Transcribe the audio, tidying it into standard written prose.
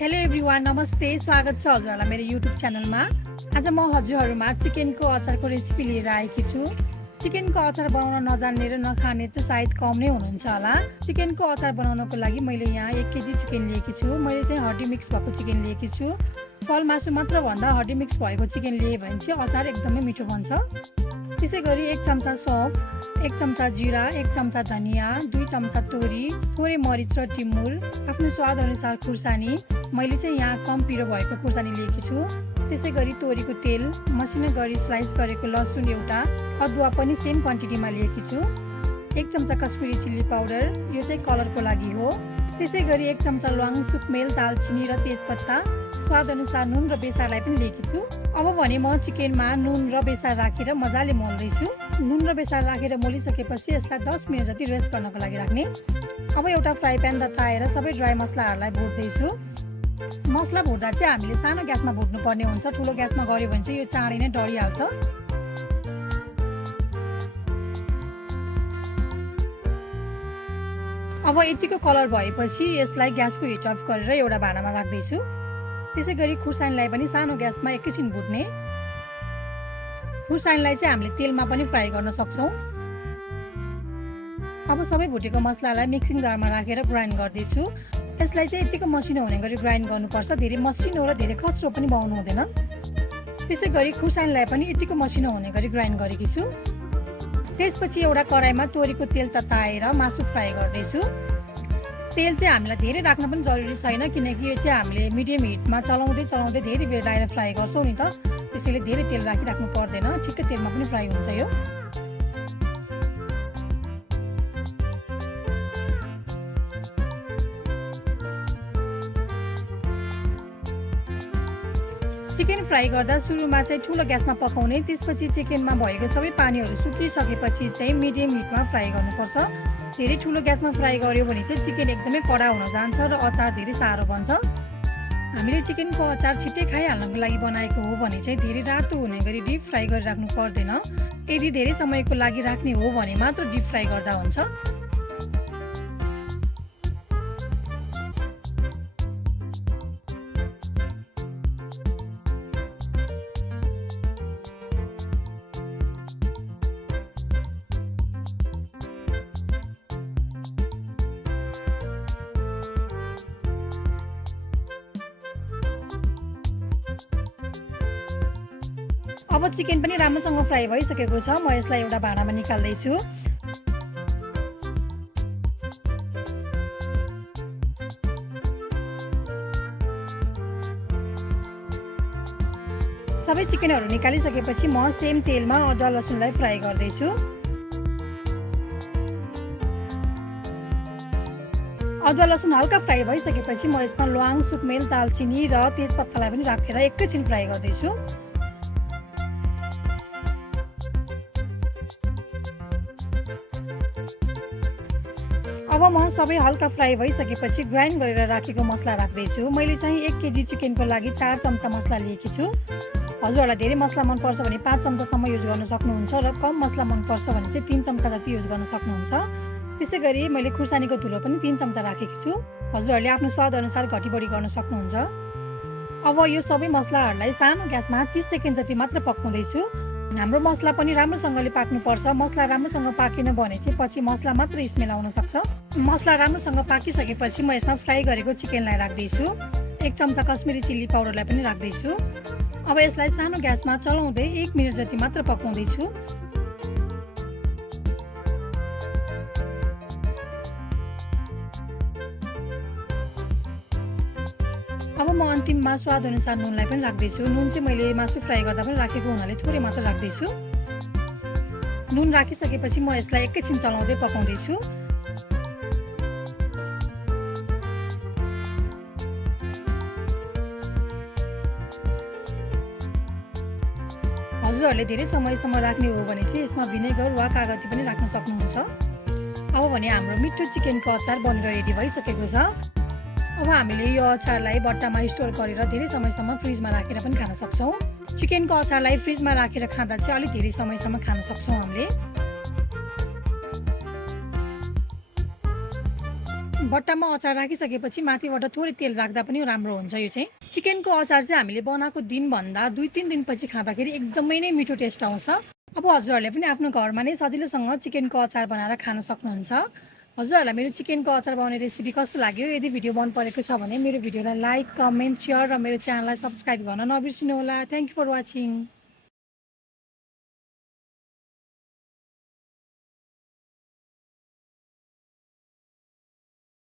Hello everyone, नमस्ते। स्वागत छ हजुरहरूलाई मेरो युट्युब च्यानलमा। आज म हजुरहरूमा चिकनको अचारको रेसिपी लिएर आएकी छु। चिकनको अचार बनाउन नजान्ने र नखाने त सायद कम नै हुनुहुन्छ होला। चिकनको अचार बनाउनको लागि मैले यहाँ 1 केजी चिकन लिएकी छु। मैले चाहिँ हड्डी मिक्स भएको चिकन लिएकी छु। फल मासु मात्र भन्दा हड्डी मिक्स भएको चिकन लिए भने चाहिँ अचार एकदमै मिठो बन्छ। त्यसै गरी 1 चम्चा सौंफ, 1 चम्चा जिरा, 1 चम्चा धनिया, 2 चम्चा तोरी, थोरै मरिच र टिमुर, आफ्नो स्वाद अनुसार खुर्सानी। मैले चाहिँ यहाँ कम पिरो भएको खुर्सानी लिएकी छु। त्यसै गरी तोरीको तेल, मसिनो गरी स्लाइस गरेको लसुन एउटा, अदुवा पनि सेम क्वान्टिटीमा लिएकी छु। 1 चम्चा कश्मिरी चिल्ली पाउडर, यो चाहिँ कलरको लागि हो। त्यसै गरी 1 चम्चा ल्वाङ, सुकमेल, दालचिनी र तेजपत्ता, स्वाद अनुसार नुन र बेसारलाई पनि लिएकी छु। अब भने म चिकनमा नुन र बेसार राखेर मजाले मोल्दैछु। नुन र बेसार राखेर मोलिसकेपछि यसलाई 10 मिनेट जति रेस्ट गर्नको लागि राख्ने। अब एउटा फ्राई प्यान तताएर सबै ड्राई मसलाहरूलाई भुट्दैछु। मसला भुट्दा चाहिँ हामीले सानो ग्यासमा भुट्नुपर्ने हुन्छ। ठुलो ग्यासमा गऱ्यो भने चाहिँ यो चाँडै नै डढिहाल्छ। अब यतिको कलर भएपछि यसलाई ग्यासको हिट अफ गरेर एउटा भाँडामा राख्दैछु। त्यसै गरी खुर्सानीलाई पनि सानो ग्यासमा एकैछिन भुट्ने। खुर्सानीलाई चाहिँ हामीले तेलमा पनि फ्राई गर्न सक्छौँ। अब सबै भुटेको मसलालाई मिक्सिङ जारमा राखेर ग्राइन्ड गर्दैछु। यसलाई चाहिँ यतिको मसिनो हुने गरी ग्राइन्ड गर्नुपर्छ। धेरै मसिनो र धेरै खस्रो पनि बनाउनु हुँदैन। त्यसै गरी खुर्सानीलाई पनि यतिको मसिनो हुने गरी ग्राइन्ड गरेकी छु। त्यसपछि एउटा कराईमा तोरीको तेल तताएर मासु फ्राई गर्दैछु। तेल चाहिँ हामीलाई धेरै राख्न पनि जरुरी छैन, किनकि यो चाहिँ हामीले मिडियम हिटमा चलाउँदै धेरै बेर लगाएर फ्राई गर्छौँ नि त। त्यसैले धेरै तेल राखिराख्नु पर्दैन, ठिक्कै तेलमा पनि फ्राई हुन्छ यो। चिकन फ्राई गर्दा सुरुमा चाहिँ ठुलो ग्यासमा पकाउने, त्यसपछि चिकनमा भएको सबै पानीहरू सुकिसकेपछि चाहिँ मिडियम हिटमा फ्राई गर्नुपर्छ। धेरै ठुलो ग्यासमा फ्राई गर्यो भने चाहिँ चिकन एकदमै कडा हुन जान्छ र अचार धेरै साह्रो बन्छ। हामीले चिकनको अचार छिट्टै खाइहाल्नको लागि बनाएको हो भने चाहिँ धेरै रातो हुने गरी डिप फ्राई गरिराख्नु पर्दैन। यदि धेरै समयको लागि राख्ने हो भने मात्र डिप फ्राई गर्दा हुन्छ। अब चिकन पनि राम्रोसँग फ्राई भइसकेको छ। म यसलाई एउटा भाँडामा निकाल्दैछु। सबै चिकनहरू निकालिसकेपछि म सेम तेलमा अदुवा लसुनलाई फ्राई गर्दैछु। अदुवा लसुन हल्का फ्राई भइसकेपछि म यसमा ल्वाङ, सुकमेल, दालचिनी र तेजपत्तालाई पनि राखेर एकैछिन फ्राई गर्दैछु। अब म सबै हल्का फ्राई भइसकेपछि ग्राइन्ड गरेर राखेको मसला राख्दैछु। मैले चाहिँ 1 केजी चिकनको लागि 4 चम्चा मसला लिएकी छु। हजुरहरूलाई धेरै मसला मनपर्छ भने 5 चम्चासम्म युज गर्न सक्नुहुन्छ र कम मसला मनपर्छ भने चाहिँ 3 चम्चा जति युज गर्न सक्नुहुन्छ। त्यसै गरी मैले खुर्सानीको धुलो पनि 3 चम्चा राखेकी छु। हजुरहरूले आफ्नो स्वाद अनुसार घटी बढी गर्न सक्नुहुन्छ। अब यो सबै मसलाहरूलाई सानो ग्यासमा 30 सेकेन्ड जति मात्र पकाउँदैछु। हाम्रो मसला पनि राम्रोसँगले पाक्नुपर्छ। मसला राम्रोसँग पाकेन भने चाहिँ पछि मसला मात्र स्मेल आउन सक्छ। मसला राम्रोसँग पाकिसकेपछि म यसमा फ्राई गरेको चिकनलाई राख्दैछु। 1 चम्चा कश्मिरी चिल्ली पाउडरलाई पनि राख्दैछु। अब यसलाई सानो ग्यासमा चलाउँदै 1 मिनेट जति मात्र पकाउँदैछु। अब म अन्तिममा स्वाद अनुसार नुनलाई पनि राख्दैछु। नुन चाहिँ मैले मासु फ्राई गर्दा पनि राखेको हुनाले थोरै मात्र राख्दैछु। नुन राखिसकेपछि म यसलाई एकैछिन चलाउँदै पकाउँदैछु। हजुरहरूले धेरै समयसम्म राख्ने हो भने चाहिँ यसमा भिनेगर वा कागती पनि राख्न सक्नुहुन्छ। अब भने हाम्रो मिठो चिकनको अचार बनेर रेडी भइसकेको छ। अब हामीले यो अचारलाई बट्टामा स्टोर गरेर धेरै समयसम्म फ्रिजमा राखेर पनि खान सक्छौँ। चिकनको अचारलाई फ्रिजमा राखेर खाँदा चाहिँ अलिक धेरै समयसम्म खान सक्छौँ हामीले। बट्टामा अचार राखिसकेपछि माथिबाट थोरै तेल राख्दा पनि राम्रो हुन्छ। यो चाहिँ चिकनको अचार चाहिँ हामीले बनाएको दिनभन्दा 2-3 दिनपछि खाँदाखेरि एकदमै नै मिठो टेस्ट आउँछ। अब हजुरहरूले पनि आफ्नो घरमा नै सजिलोसँग चिकनको अचार बनाएर खान सक्नुहुन्छ। हजुरहरूलाई मेरो चिकनको अचार बनाउने रेसिपी कस्तो लाग्यो? यदि भिडियो मन परेको छ भने मेरो भिडियोलाई लाइक, कमेन्ट, सेयर र मेरो च्यानललाई सब्स्क्राइब गर्न नबिर्सिनुहोला। Thank you for watching.